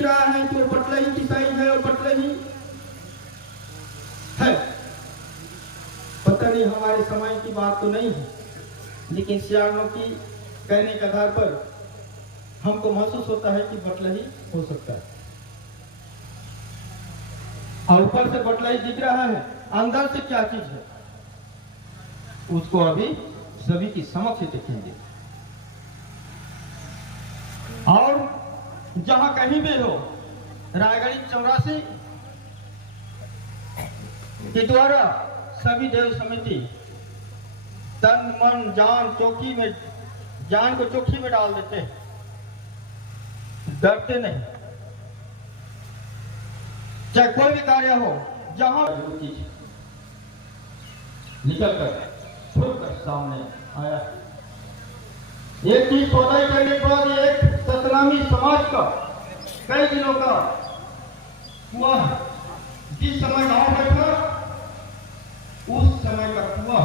रहा है कि वो बटलही की साइज है और बटलही है। पता नहीं हमारे समय की बात तो नहीं है, लेकिन सियानों की कहने के आधार पर हमको महसूस होता है कि बटलही हो सकता है। और ऊपर से बटलही दिख रहा है, अंदर से क्या चीज है उसको अभी सभी की समक्ष देखेंगे। और जहां कहीं भी हो, रायगढ़ 84 के द्वारा सभी देव समिति तन मन जान चौकी में, जान को चौकी में डाल देते हैं, डरते नहीं। चाहे कोई भी कार्य हो, जहां चीज निकल कर खुलकर सामने आया। एक चीज पता करने के बाद एक सतनामी समाज का कई दिनों का हुआ, जिस समय गांव में था उस समय का हुआ।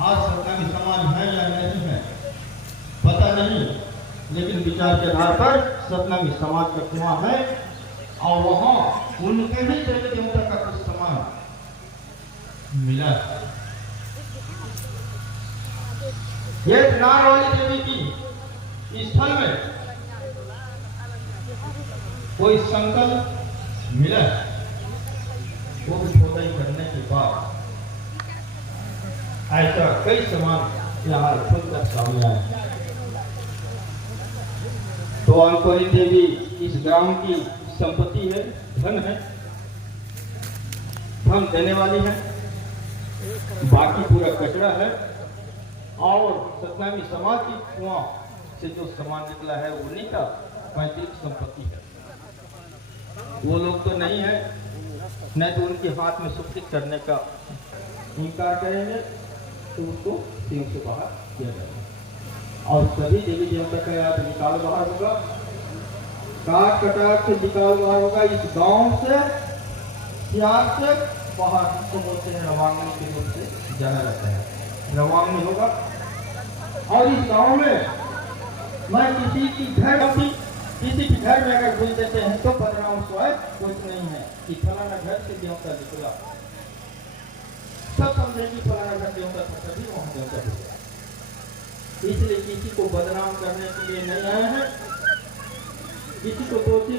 आज सतनामी समाज है या नहीं है पता नहीं, लेकिन विचार के आधार पर सतनामी समाज का कुआं है और वहां उनके ही देवी देवता का कुछ समान मिला। ये नार वाली देवी की स्थल में कोई संकल्प मिला, वो खोदाई करने के बाद ऐसा कई समान यहाँ खुलकर सामने आए। तो अंकुरी देवी इस ग्राम की संपत्ति है, धन है, धन देने वाली है, बाकी पूरा कचरा है। और सतनामी समाज की कुआं से जो सामान निकला है उन्हीं का पैतृक संपत्ति है। वो लोग तो नहीं है, नहीं तो उनके हाथ में सुकृत करने का इनकार करेंगे तो उसको सिंह से बाहर किया जाएगा। और सभी देवी देवता का याद निकाल बाहर होगा, काट कटाट से निकाल बाहर होगा। इस गांव से सियार से बाहर, इसको बोलते हैं रवांगनी के रूप से जाना जाता है, रवांगनी होगा। और इस गांव में मैं किसी की घर में अगर घुस देते हैं तो परिणाम स्वयं कुछ नहीं है कि फलाना घर से देवता निकला, सब समझे कि फलाना घर देवता था, तभी वहां देवता निकला। इसलिए किसी को बदनाम करने के लिए नहीं आए हैं, किसी को दोषी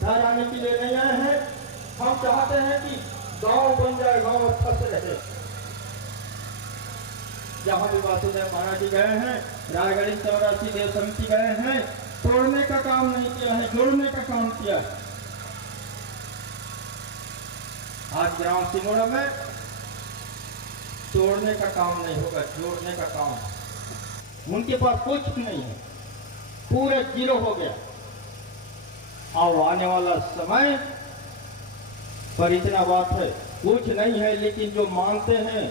ठहराने के लिए नहीं आए हैं। हम चाहते हैं कि गांव बन जाए, गांव अच्छा से रहे। जहां भी वासुदेव महाराज जी गए हैं, रायगढ़ 84 देव समिति गए हैं, तोड़ने का काम नहीं किया है, जोड़ने का काम किया है। आज ग्राम सिमोड़ा में तोड़ने का काम नहीं होगा, जोड़ने का काम है। उनके पास कुछ नहीं है, पूरे जीरो हो गया। और आने वाला समय पर इतना बात है, कुछ नहीं है, लेकिन जो मानते हैं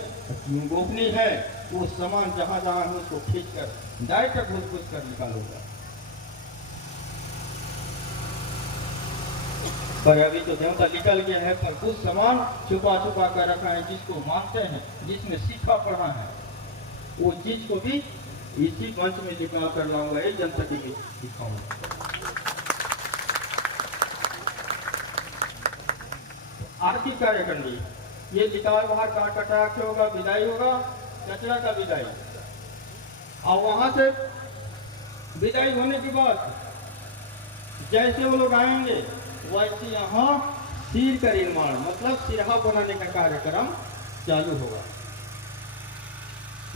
गोपनीय है, वो सामान जहां जहां है उसको खींच कर डायरेक्ट घुस कर निकालूंगा। पर अभी तो देवता निकल गया है, पर कुछ सामान छुपा कर रखा है, जिसको मानते हैं, जिसने सीखा पढ़ा है, वो चीज को भी इसी मंच में निकाल कर लाऊंगा, एक जनता के बीच दिखाऊंगा। आर्थिक कार्य करनी, ये निकाल बाहर काट कटा के होगा, विदाई होगा, कचरा का विदाई। और वहां से विदाई होने के बाद जैसे वो लोग आएंगे वैसे यहाँ सिर का निर्माण, मतलब सिरहा बनाने का कार्यक्रम चालू होगा।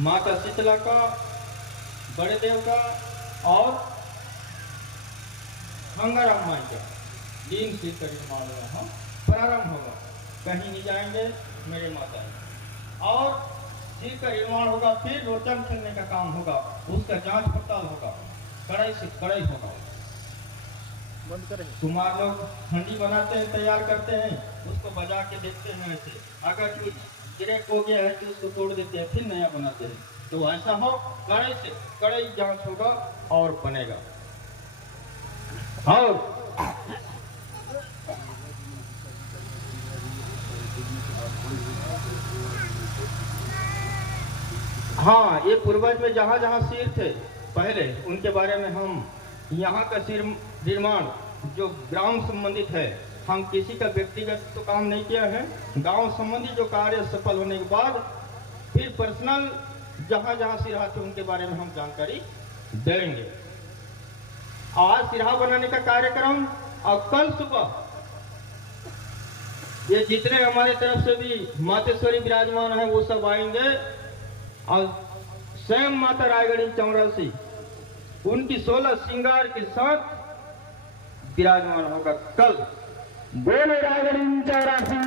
माता शीतला का, बड़े देव का और गंगाराम माई का दिन सिर का निर्माण यहाँ प्रारंभ होगा। कहीं नहीं जाएंगे मेरे माता, और सिर का निर्माण होगा। फिर रोचन खेलने का काम होगा, उसका जांच पड़ताल होगा, कड़ाई से कड़ाई होगा। कुमार लोग हंडी बनाते हैं, तैयार करते हैं, उसको बजा के देखते हैं ऐसे, अगर कुछ क्रैक हो गया है तो उसको तोड़ देते हैं, फिर नया बनाते हैं। तो ऐसा हो, कड़ाई से कड़ाई जांच होगा और बनेगा। और हाँ, ये पूर्वज में जहाँ जहाँ सिर थे पहले, उनके बारे में हम यहाँ का सिर निर्माण जो ग्राम संबंधित है, हम किसी का व्यक्तिगत तो काम नहीं किया है, गांव संबंधी जो कार्य सफल होने के बाद फिर पर्सनल जहां जहां सिरहा थे उनके बारे में हम जानकारी देंगे। आज सिरहा बनाने का कार्यक्रम और कल सुबह ये जितने हमारे तरफ से भी मातेश्वरी विराजमान है वो सब आएंगे और स्वयं माता रायगढ़ी चौरासी उनकी 16 श्रृंगार के साथ विराजमान होगा कल। बोले रायगढ़ी चौरासी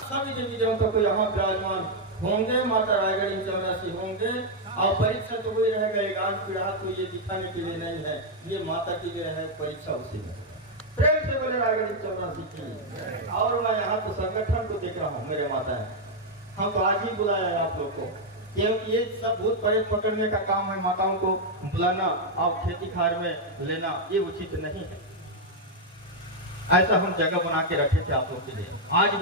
सभी देवी देवता को यहाँ विराजमान होंगे, माता रायगढ़ी चौरासी होंगे। और परीक्षा तो वही रहेगा, एकांत पीड़ा तो ये दिखाने के लिए नहीं है, ये माता की जो है परीक्षा उसी में। प्रेम से बोले रायगढ़ी चौरासी की। और मैं यहाँ तो संगठन को देख रहा हूँ, मेरे माता है, हम तो आज ही बुलाया है आप लोग को, क्योंकि ये सब भूत प्रेत पकड़ने का काम है, माताओं को बुलाना और खेती खार में लेना ये उचित नहीं है। ऐसा हम जगह बना के रखे थे आप लोग के लिए। आज